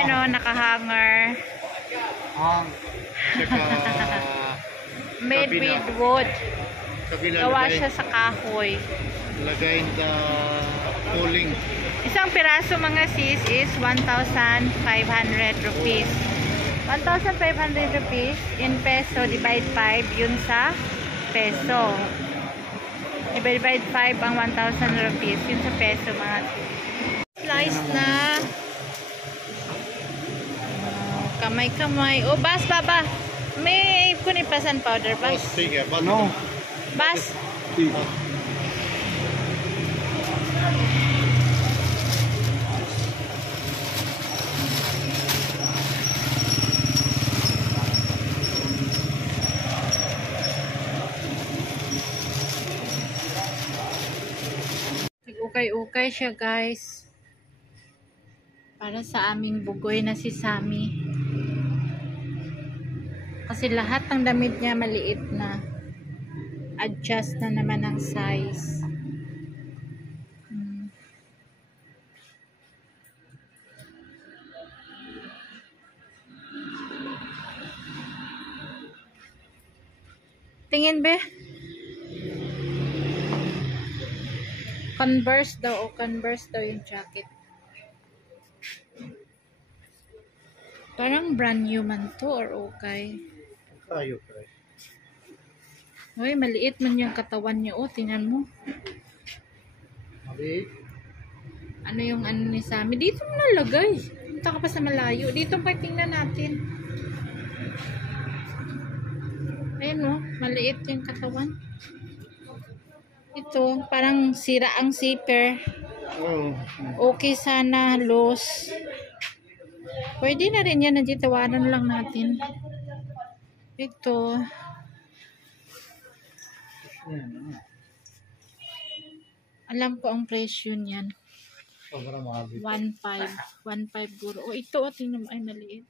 Ayan o, nakahanger. Saka Made kabila. with wood. kabila Gawa lagay, siya sa kahoy. lagay the pulling. Isang piraso mga sis is 1,500 rupees. 1,500 rupees in peso, divide 5 yun sa peso. Divide 5 ang 1,000 rupees yun sa peso mga sis. Slice na. Kamay-kamay. Oh, bas baba. May kunipasan powder bas. Sige, No. Bas. Ukay-ukay siya guys. Para sa aming bugoy na si Sammy. Kasi lahat ng damit niya maliit na. Adjust na naman ang size. Tingin be? Converse daw o Converse daw yung jacket. Parang brand new man to or okay. Tayo, pre. Uy, maliit man yung katawan niya. Oh, tingnan mo. Maliit. Ano yung ano ni Sammy? Dito mo nalagay. Punta ka pa sa malayo. Dito pa tingnan natin. Ayun oh, maliit yung katawan. Ito, parang sira ang zipper. Oh. Okay sana, loose. Pwede na rin yan, nagitawanan lang natin. Ito. Alam ko ang presyo niyan. Sobrang mahal. 1.5. 1.5 guro. O ito, tingnan mo. Ay, maliit.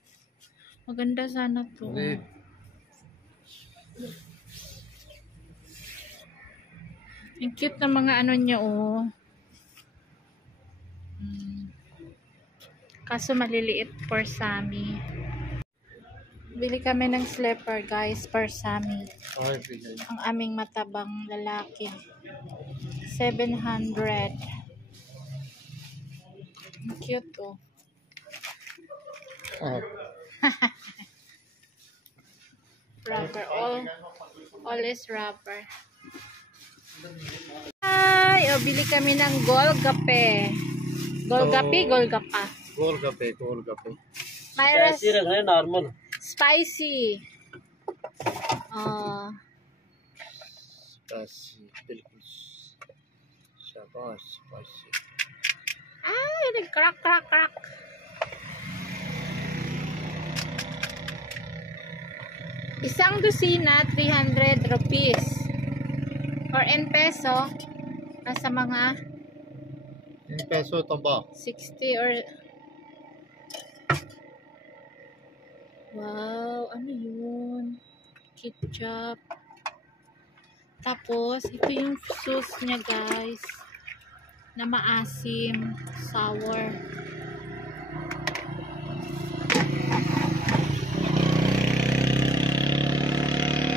Maganda sana to. Maliit. Ang cute na mga ano niya, oh. Kaso maliliit for Sammy. Bili kami ng slipper, guys, for Sammy. Okay, sige. Ang aming matabang lalaki. 700. Ang cute, oh. Oh. Rubber. All is rubber. Ay, oh, bili kami ng Golgape. Golgape, Golgapa. Golgape, Golgape. Myra's normal. spicy. Oh. Spicy, bilkul. Shabash, spicy. Ay, nag-crack, crack, crack. Isang dosina, 300 rupees. Or in peso, nasa mga In peso ito ba? 60 or... Wow, ano yun? Ketchup. Tapos, ito yung sauce niya, guys. Na maasim, sour.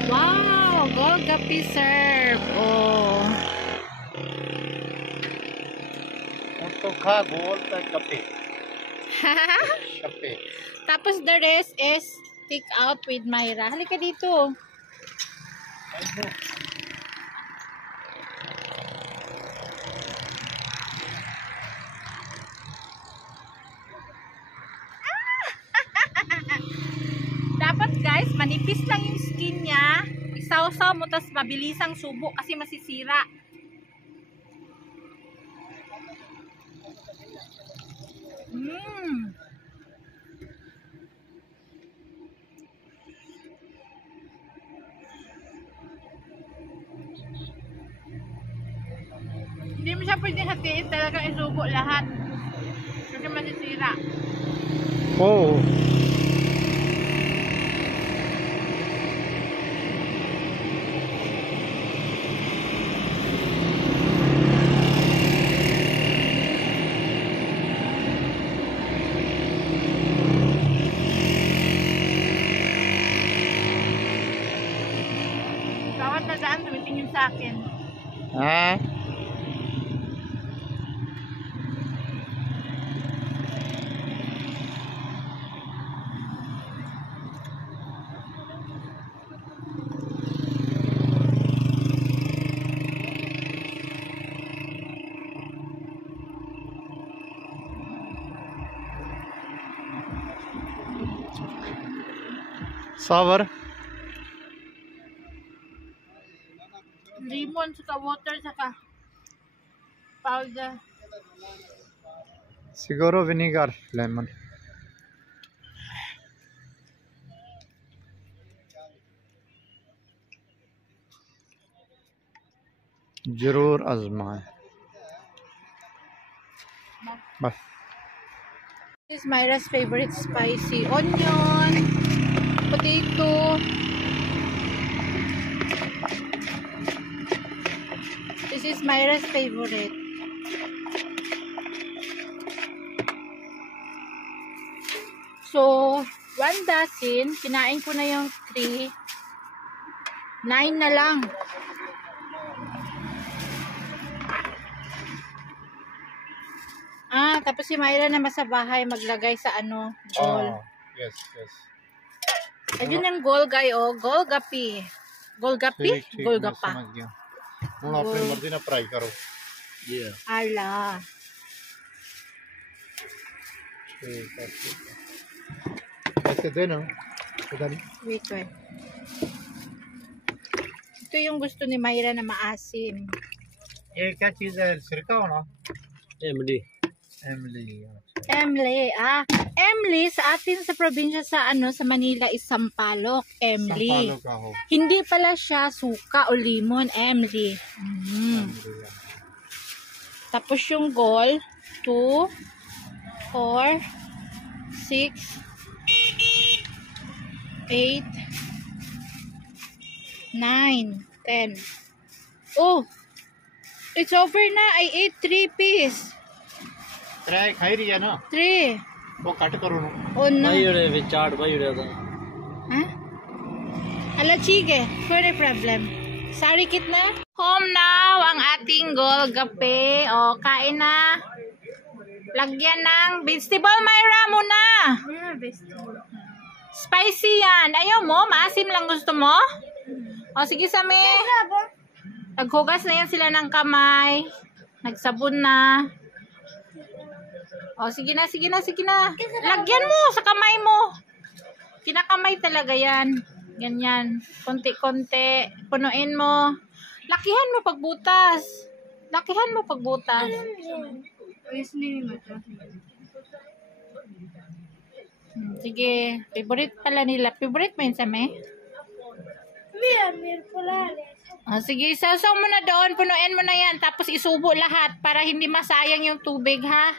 Wow, Golgape serve. Oh. Ito ka, Golgape. Kape. Tapos the rest is take out with Myra. Halika dito. Dapat guys, manipis lang yung skin niya. Isaw-saw mo, tapos mabilisang subo kasi masisira. Hindi mo siya pwedeng hatiin, talagang isubo lahat. Kasi masisira. Oh. Tingin sa akin. Ah. Sour. Lemon, saka water, saka powder. Siguro vinegar, lemon. जरूर आजमाएं बस. This is Myra's favorite spicy onion, potato. This is Myra's favorite. So, 1 dozen, kinain ko na yung 3. 9 na lang. Tapos si Myra naman sa bahay maglagay sa ano, gol. Yes, yes. Ayun yung golgay, oh. Golgapi. Golgapi? Golgapa. ਹੁਣ ਆਪਣੀ ਮਰਜ਼ੀ ਨਾਲ ਫਰਾਈ ਕਰੋ ਜੀ ala ਠੀਕ ਹੈ ऐसे देना wait. Ito yung gusto ni Myra na maasim. ये क्या चीज है सिरका होना इमली Emily sa atin sa probinsya sa sa Manila is sampalok. Emily. Hindi pala siya suka o limon, Emily. Tapos yung gol 2 4 6 8 9 10. Oh, it's over na. I ate 3 piece. Try खाई रही है ना 3. वो कट करो ना Oh no. भाई उड़े भी चाट भाई उड़े था हाँ? Ala, chige. No problem. Sorry, kitna. Home now ang ating golgape. O, kain na. Lagyan ng vegetable, Myra, muna. Spicy yan. Ayaw mo? Maasim lang gusto mo? O, sige, Sami. Naghugas na yan sila ng kamay. Nagsabon na. O, sige na. Lagyan mo sa kamay mo. Kinakamay talaga yan. Ganyan. Konti-konti. Punuin mo. Lakihan mo pagbutas. Sige. Favorite pala nila. Favorite mo yun, Sami? Sige, sasaw mo na doon. Punuin mo na yan. Tapos isubo lahat para hindi masayang yung tubig, ha?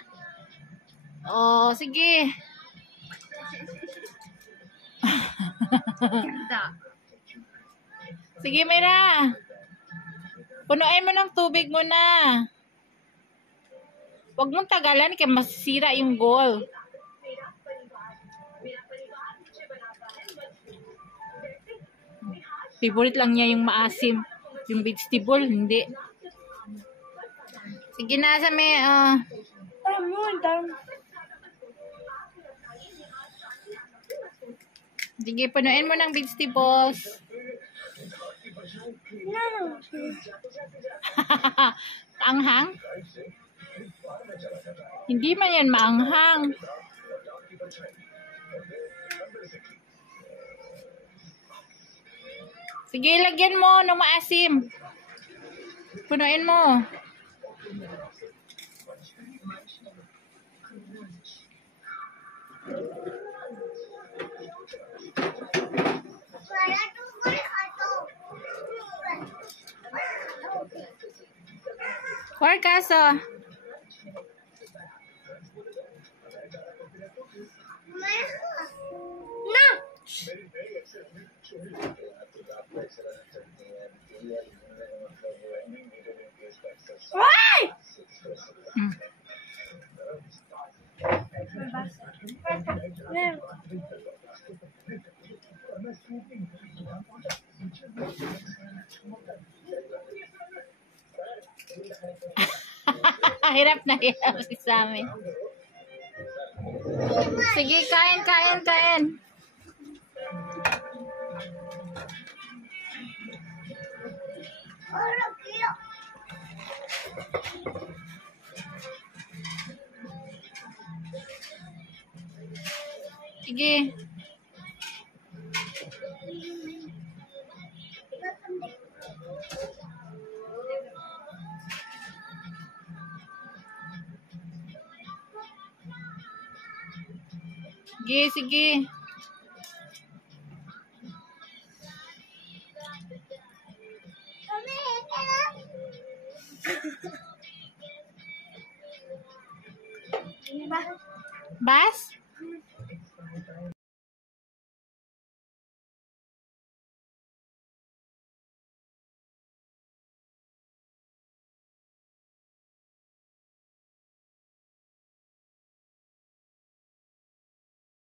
Sige. Sige, Myra. Punuin mo ng tubig mo na. Huwag mong tagalan kaya masisira yung gol. Favorite lang niya yung maasim. Yung vegetable, hindi. Sige na, Sami. Sige, punuin mo ng vegetables. Anghang? Hindi man yan maanghang. Sige, lagyan mo ng maasim. Punuin mo. Or kaso? No! Why? hirap na hirap si Sammy. Sige, kain, kain, kain. Sige. Sige, sige. Bas?